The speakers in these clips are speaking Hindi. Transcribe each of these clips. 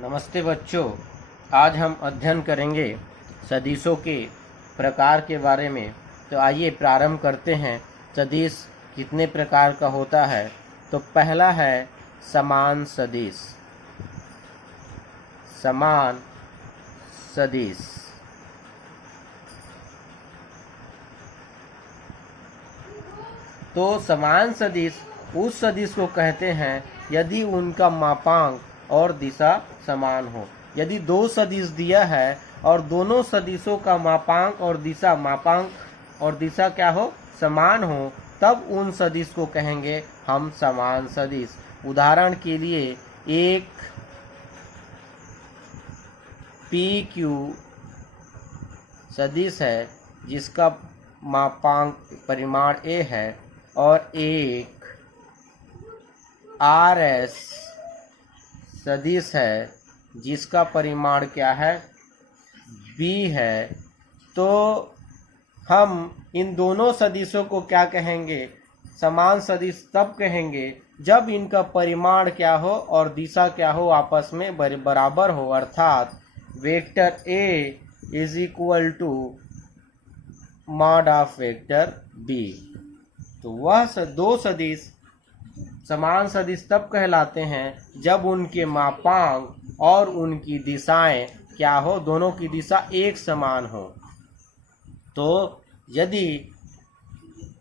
नमस्ते बच्चों, आज हम अध्ययन करेंगे सदिशों के प्रकार के बारे में। तो आइए प्रारंभ करते हैं। सदिश कितने प्रकार का होता है? तो पहला है समान सदिश। समान सदिश तो समान सदिश उस सदिश को कहते हैं यदि उनका मापांक और दिशा समान हो। यदि दो सदिश दिया है और दोनों सदिशों का मापांक और दिशा क्या हो? समान हो, तब उन सदिश को कहेंगे हम समान सदिश। उदाहरण के लिए एक PQ सदिश है जिसका मापांक परिमाण A है और एक RS सदिश है जिसका परिमाण क्या है? B है। तो हम इन दोनों सदिशों को क्या कहेंगे? समान सदिश तब कहेंगे जब इनका परिमाण क्या हो और दिशा क्या हो, आपस में बराबर हो। अर्थात vector A is equal to mod of vector B। तो वह दो सदिश समान सदिश तब कहलाते हैं जब उनके मापांक और उनकी दिशाएं क्या हो? दोनों की दिशा एक समान हो। तो यदि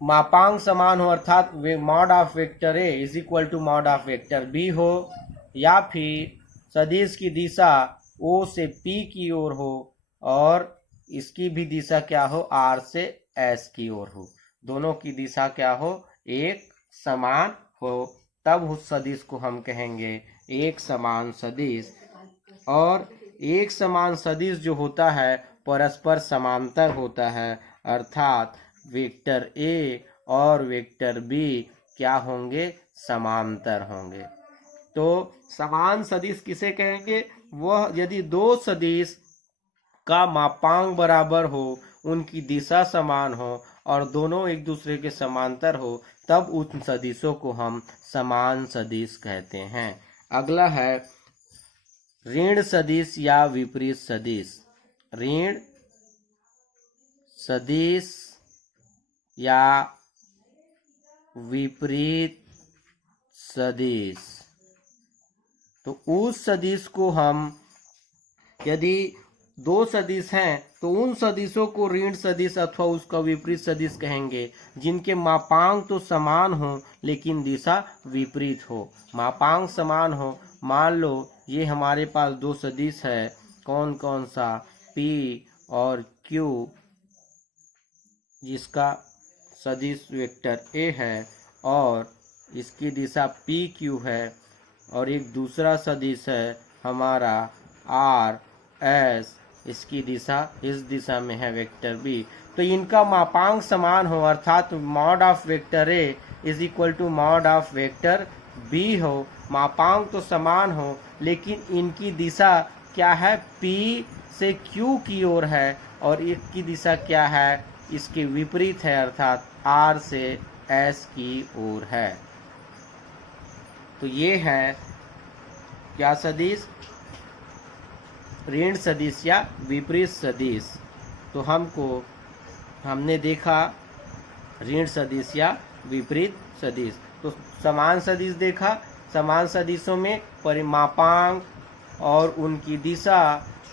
मापांक समान हो अर्थात mod of vector A is equal to mod of vector B हो, या फिर सदिश की दिशा O से P की ओर हो और इसकी भी दिशा क्या हो? R से S की ओर हो। दोनों की दिशा क्या हो? एक समान हो, तब उस सदिश को हम कहेंगे एक समान सदिश। और एक समान सदिश जो होता है परस्पर समांतर होता है, अर्थात वेक्टर A और वेक्टर B क्या होंगे? समांतर होंगे। तो समान सदिश किसे कहेंगे? वह यदि दो सदिश का मापांक बराबर हो, उनकी दिशा समान हो और दोनों एक दूसरे के समांतर हो, तब उन सदिशों को हम समान सदिश कहते हैं। अगला है ऋण सदिश या विपरीत सदिश। ऋण सदिश या विपरीत सदिश। तो उस सदिश को हम, यदि दो सदिश हैं तो उन सदिशों को ऋण सदिश अथवा उसका विपरीत सदिश कहेंगे जिनके मापांक तो समान हो लेकिन दिशा विपरीत हो। मापांक समान हो, मान लो ये हमारे पास दो सदिश है, कौन कौन सा? P और Q, जिसका सदिश वेक्टर A है और इसकी दिशा PQ है, और एक दूसरा सदिश है हमारा RS, इसकी दिशा इस दिशा में है वेक्टर B। तो इनका मापांक समान हो अर्थात mod of vector A is equal to mod of vector B हो। मापांक तो समान हो लेकिन इनकी दिशा क्या है? P से Q की ओर है और इसकी दिशा क्या है? इसके विपरीत है, अर्थात R से S की ओर है। तो ये है क्या सदिश? ऋण सदिश या विपरीत सदिश। तो हमने देखा ऋण सदिश या विपरीत सदिश। तो समान सदिश देखा, समान सदिशों में परिमापांक और उनकी दिशा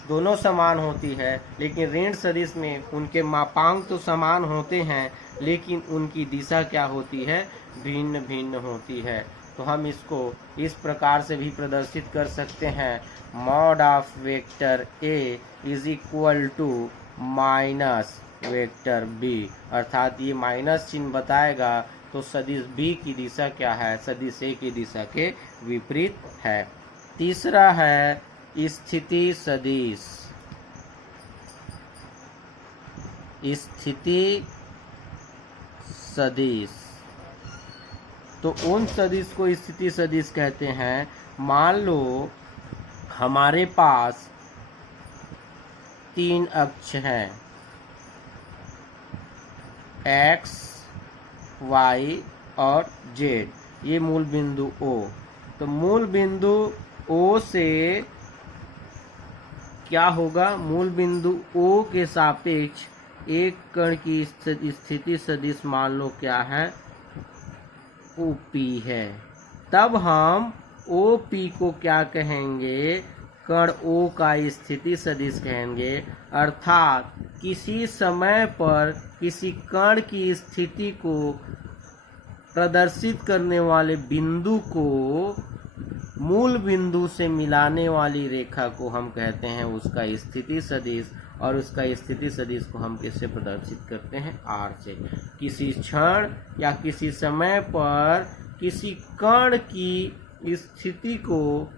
दोनों समान होती है, लेकिन ऋण सदिश में उनके मापांक तो समान होते हैं लेकिन उनकी दिशा क्या होती है? भिन्न भिन्न होती है। तो हम इसको इस प्रकार से भी प्रदर्शित कर सकते हैं, mod of vector A is equal to minus vector B, अर्थात ये माइनस चिन्ह बताएगा तो सदिश B की दिशा क्या है? सदिश A की दिशा के विपरीत है। तीसरा है स्थिति सदिश। स्थिति सदिश तो उन सदिश को स्थिति सदिश कहते हैं। मान लो हमारे पास तीन अक्ष हैं, X, Y और Z। ये मूल बिंदु O। तो मूल बिंदु O से क्या होगा, मूल बिंदु O के सापेक्ष एक कण की स्थिति सदिश मान लो क्या है, OP है। तब हम OP को क्या कहेंगे, कण O का स्थिति सदिश कहेंगे। अर्थात किसी समय पर किसी कण की स्थिति को प्रदर्शित करने वाले बिंदु को मूल बिंदु से मिलाने वाली रेखा को हम कहते हैं उसका स्थिति सदिश, और उसका स्थिति सदिश को हम किससे प्रदर्शित करते हैं, R से। किसी क्षण या किसी समय पर किसी कण की स्थिति को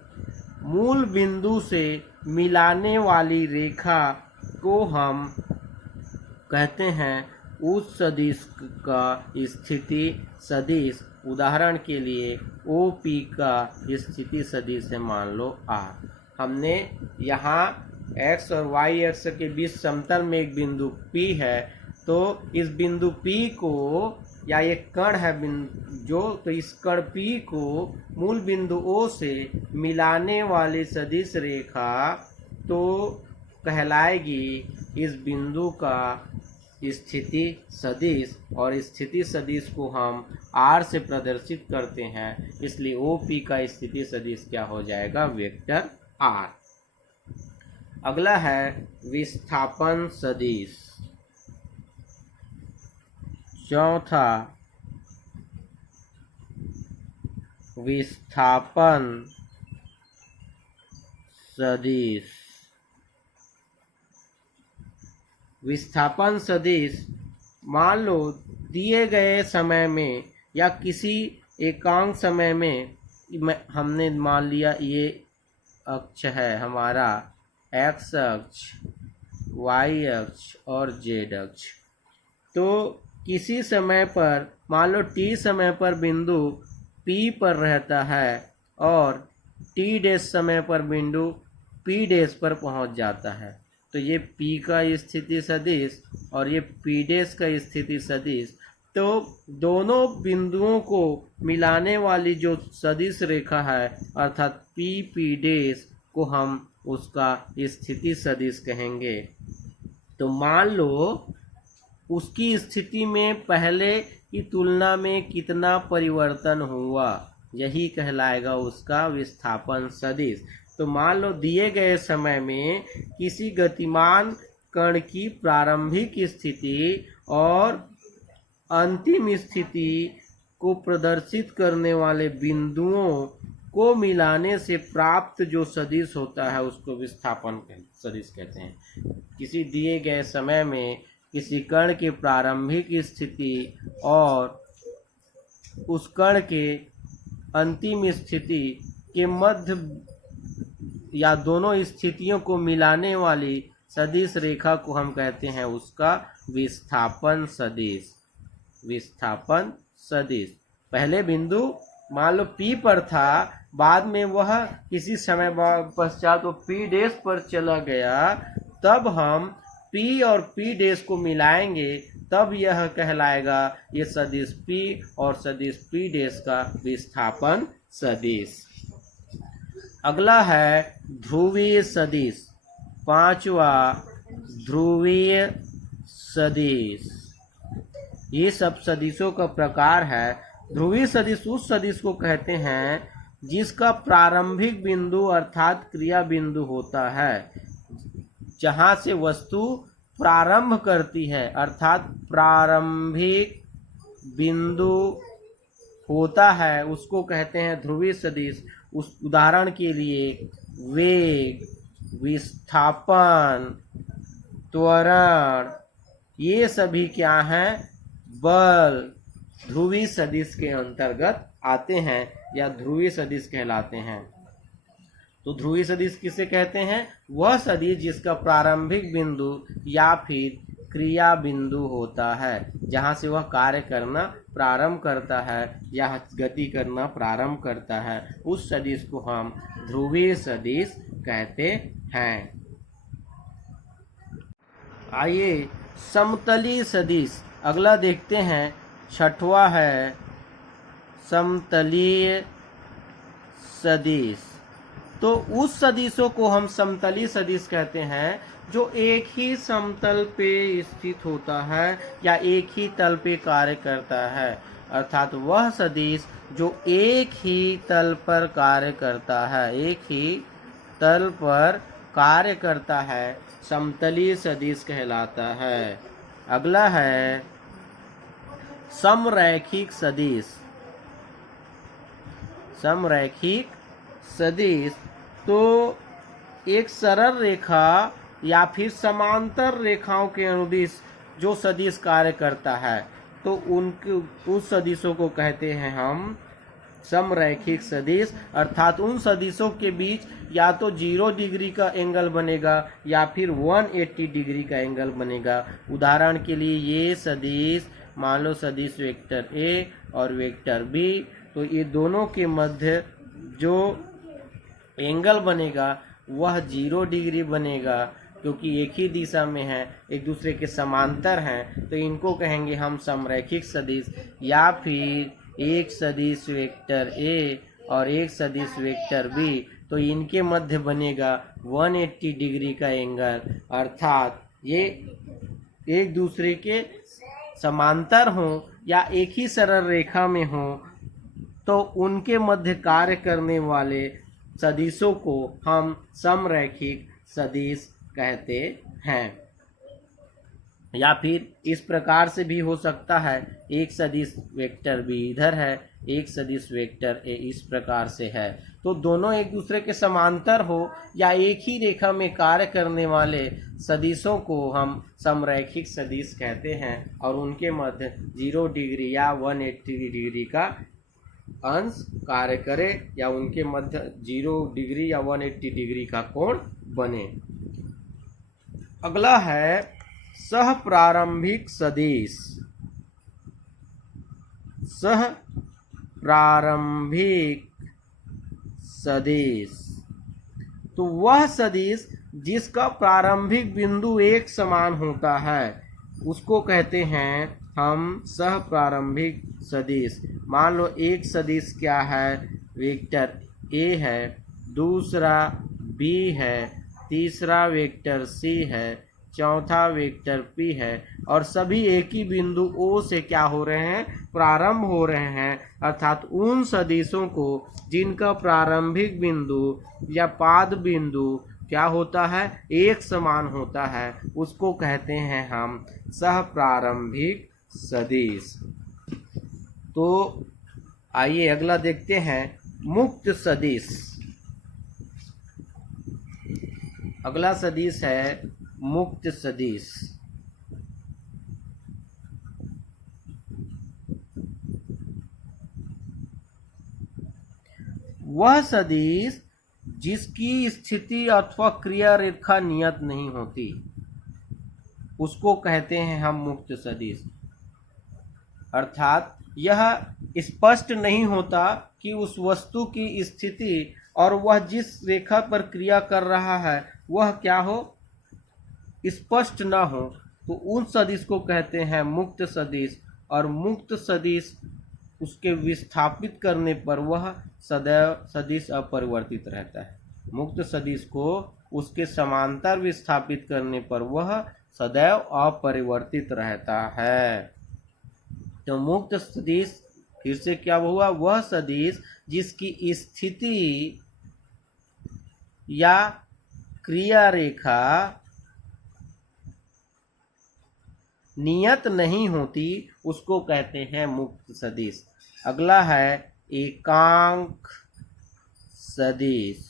मूल बिंदु से मिलाने वाली रेखा को हम कहते हैं उस सदिश का स्थिति सदिश। उदाहरण के लिए OP का स्थिति सदिश है मान लो R। हमने यहाँ x और y अक्ष के बीच समतल में एक बिंदु P है, तो इस बिंदु P को, या एक कण है जो, तो इस कण P को मूल बिंदु O से मिलाने वाली सदिश रेखा तो कहलाएगी इस बिंदु का स्थिति सदिश, और स्थिति सदिश को हम R से प्रदर्शित करते हैं, इसलिए OP का स्थिति सदिश क्या हो जाएगा, वेक्टर R। अगला है विस्थापन सदिश। चौथा विस्थापन सदिश। विस्थापन सदिश मान लो दिए गए समय में या किसी एकांक समय में, हमने मान लिया ये अक्ष है हमारा x अक्ष, y अक्ष और z अक्ष। तो किसी समय पर मान लो t समय पर बिंदु P पर रहता है और t डैश समय पर बिंदु P डैश पर पहुंच जाता है, तो ये P का स्थिति सदिश और ये P डैश का स्थिति सदिश। तो दोनों बिंदुओं को मिलाने वाली जो सदिश रेखा है अर्थात P डैश को हम उसका स्थिति सदिश कहेंगे। तो मान लो उसकी स्थिति में पहले की तुलना में कितना परिवर्तन हुआ, यही कहलाएगा उसका विस्थापन सदिश। तो मान लो दिए गए समय में किसी गतिमान कण की प्रारंभिक स्थिति और अंतिम स्थिति को प्रदर्शित करने वाले बिंदुओं को मिलाने से प्राप्त जो सदिश होता है उसको विस्थापन सदिश कहते हैं। किसी दिए गए समय में किसी कण की प्रारंभिक स्थिति और उस कण के अंतिम स्थिति के मध्य या दोनों स्थितियों को मिलाने वाली सदिश रेखा को हम कहते हैं उसका विस्थापन सदिश। विस्थापन सदिश पहले बिंदु मान लो P पर था, बाद में वह किसी समय पश्चात वो P डैश पर चला गया, तब हम P और P डैश को मिलाएंगे, तब यह कहलाएगा ये सदिश P और सदिश P डैश का विस्थापन सदिश। अगला है ध्रुवीय सदिश। पांचवा ध्रुवीय सदिश। ये सब सदिशों का प्रकार है। ध्रुवीय सदिश उस सदिश को कहते हैं जिसका प्रारंभिक बिंदु अर्थात क्रिया बिंदु होता है, जहां से वस्तु प्रारंभ करती है, अर्थात प्रारंभिक बिंदु होता है, उसको कहते हैं ध्रुवीय सदिश। उस उदाहरण के लिए वेग, विस्थापन, त्वरण, ये सभी क्या हैं, बल ध्रुवीय सदिश के अंतर्गत आते हैं या ध्रुवीय सदिश कहलाते हैं। तो ध्रुवीय सदिश किसे कहते हैं, वह सदिश जिसका प्रारंभिक बिंदु या फिर क्रिया बिंदु होता है, जहां से वह कार्य करना प्रारंभ करता है या गति करना प्रारंभ करता है, उस सदिश को हम ध्रुवीय सदिश कहते हैं। आइए समतलीय सदिश अगला देखते हैं। छठवां है समतलीय सदिश। तो उस सदिशों को हम समतली सदिश कहते हैं जो एक ही समतल पे स्थित होता है या एक ही तल पे कार्य करता है। अर्थात वह सदिश जो एक ही तल पर कार्य करता है, एक ही तल पर कार्य करता है, समतलीय सदिश कहलाता है। अगला है समरैखिक सदिश। समरैखिक सदिश तो एक सरल रेखा या फिर समांतर रेखाओं के अनुदिश जो सदिश कार्य करता है, तो उनके उस सदिशों को कहते हैं हम समरैखिक सदिश। अर्थात उन सदिशों के बीच या तो 0 डिग्री का एंगल बनेगा या फिर 180 डिग्री का एंगल बनेगा। उदाहरण के लिए ये सदिश, मान लो सदिश वेक्टर ए और वेक्टर बी, तो ये दोनों के मध्य जो एंगल बनेगा वह 0 डिग्री बनेगा, क्योंकि एक ही दिशा में है, एक दूसरे के समांतर हैं, तो इनको कहेंगे हम समरैखिक सदिश। या फिर एक सदिश वेक्टर ए और एक सदिश वेक्टर बी, तो इनके मध्य बनेगा 180 डिग्री का एंगल। अर्थात ये एक दूसरे के समांतर हों या एक ही सरल रेखा में हों, तो उनके मध्य कार्य करने वाले सदिशों को हम समरैखिक सदिश कहते हैं। या फिर इस प्रकार से भी हो सकता है, एक सदिश वेक्टर बी इधर है, एक सदिश वेक्टर ए इस प्रकार से है, तो दोनों एक दूसरे के समांतर हो या एक ही रेखा में कार्य करने वाले सदिशों को हम समरैखिक सदिश कहते हैं, और उनके मध्य 0 डिग्री या 180 डिग्री का अंश कार्य करे या उनके मध्य 0 डिग्री या 180 डिग्री का कोण बने। अगला है सह प्रारंभिक सदिश। सह प्रारंभिक सदिश तो वह सदिश जिसका प्रारंभिक बिंदु एक समान होता है उसको कहते हैं हम सह प्रारंभिक सदिश। मान लो एक सदिश क्या है, वेक्टर ए है, दूसरा बी है, तीसरा वेक्टर सी है, चौथा वेक्टर पी है, और सभी एक ही बिंदु ओ से क्या हो रहे हैं, प्रारंभ हो रहे हैं। अर्थात उन सदिशों को जिनका प्रारंभिक बिंदु या पाद बिंदु क्या होता है, एक समान होता है, उसको कहते हैं हम सह प्रारंभिक सदिश। तो आइए अगला देखते हैं मुक्त सदिश। अगला सदिश है मुक्त सदिश। वह सदिश जिसकी स्थिति अथवा क्रिया रेखा नियत नहीं होती उसको कहते हैं हम मुक्त सदिश। अर्थात यह स्पष्ट नहीं होता कि उस वस्तु की स्थिति और वह जिस रेखा पर क्रिया कर रहा है वह क्या हो, स्पष्ट ना हो, तो उन सदिश को कहते हैं मुक्त सदिश। और मुक्त सदिश उसके विस्थापित करने पर वह सदैव सदिश अपरिवर्तित रहता है। मुक्त सदिश को उसके समांतर विस्थापित करने पर वह सदैव अपरिवर्तित रहता है। तो मुक्त सदिश फिर से क्या हुआ, वह सदिश जिसकी स्थिति या क्रिया रेखा नियत नहीं होती उसको कहते हैं मुक्त सदिश। अगला है एकांक सदिश।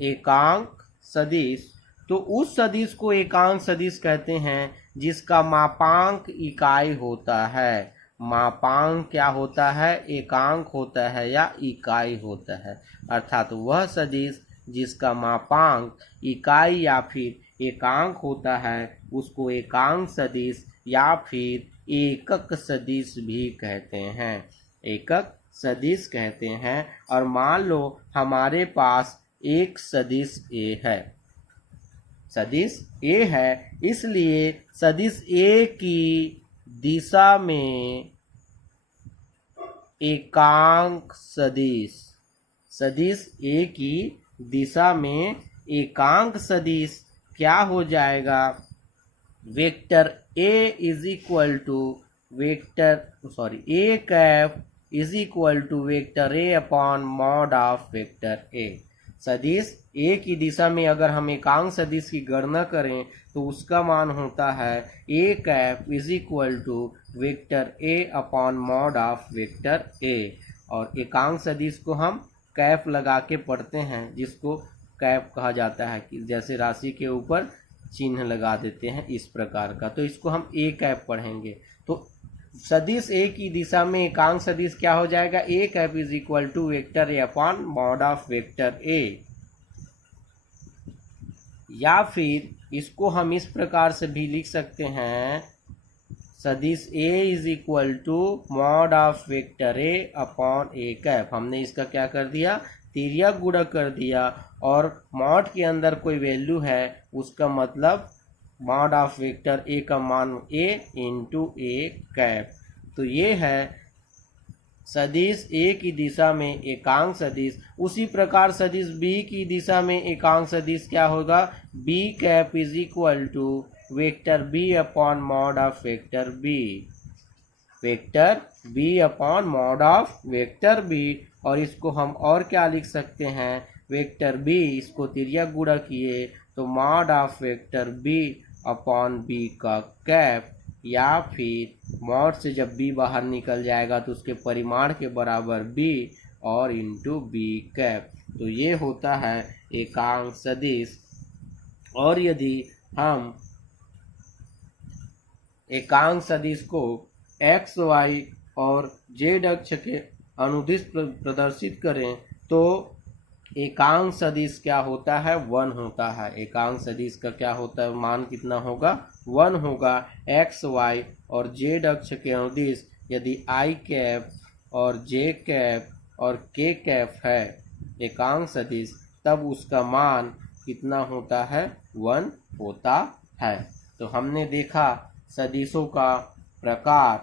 एकांक सदिश तो उस सदिश को एकांक सदिश कहते हैं जिसका मापांक इकाई होता है। मापांक क्या होता है, एकांक होता है या इकाई होता है। अर्थात वह सदिश जिसका मापांक इकाई या फिर एकांक होता है उसको एकांक सदिश या फिर एकक सदिश भी कहते हैं। एकक सदिश कहते हैं। और मान लो हमारे पास एक सदिश ए है, सदिश ए है, इसलिए सदिश ए की दिशा में एकांक सदिश सदिश ए की दिशा में एकांक सदिश क्या हो जाएगा, vector A is equal to A cap is equal to vector A upon mod of vector A. सदिश ए की दिशा में अगर हम एकांक सदिश की गणना करें तो उसका मान होता है A cap is equal to vector A upon mod of vector A. और एकांक सदिश को हम कैप लगा के पढ़ते हैं, जिसको कैप कहा जाता है, कि जैसे राशि के ऊपर चिन्ह लगा देते हैं इस प्रकार का, तो इसको हम ए कैप पढ़ेंगे। तो सदिश ए की दिशा में एकांक सदिश क्या हो जाएगा, A cap is equal to vector A upon mod of vector A. या फिर इसको हम इस प्रकार से भी लिख सकते हैं, सदिश A is equal to mod of vector A upon A cap. हमने इसका क्या कर दिया, तिर्यक गुणक कर दिया, और मॉड के अंदर कोई वैल्यू है उसका मतलब मॉड ऑफ वेक्टर ए का मान ए इंटू ए कैप। तो ये है सदिश ए की दिशा में एकांक सदिश। उसी प्रकार सदिश बी की दिशा में एकांक सदिश क्या होगा, B cap is equal to vector B upon mod of vector B, vector B upon mod of vector B. और इसको हम और क्या लिख सकते हैं, वेक्टर बी, इसको तिर्यक गुणा किए तो mod of vector B upon B का कैप, या फिर मॉड से जब बी बाहर निकल जाएगा तो उसके परिमाण के बराबर बी और इंटू बी कैप। तो ये होता है एकांक सदिश। और यदि हम एकांक सदिश को एक्स वाई और जेड अक्ष के अनुदिश प्रदर्शित करें तो एकांक सदिश क्या होता है, 1 होता है। एकांक सदिश का क्या होता है, मान कितना होगा, 1 होगा। एक्स वाई और जेड अक्ष के अनुदिश यदि आई कैप और जे कैप और के कैप है एकांक सदिश, तब उसका मान कितना होता है, 1 होता है। तो हमने देखा सदिशों का प्रकार,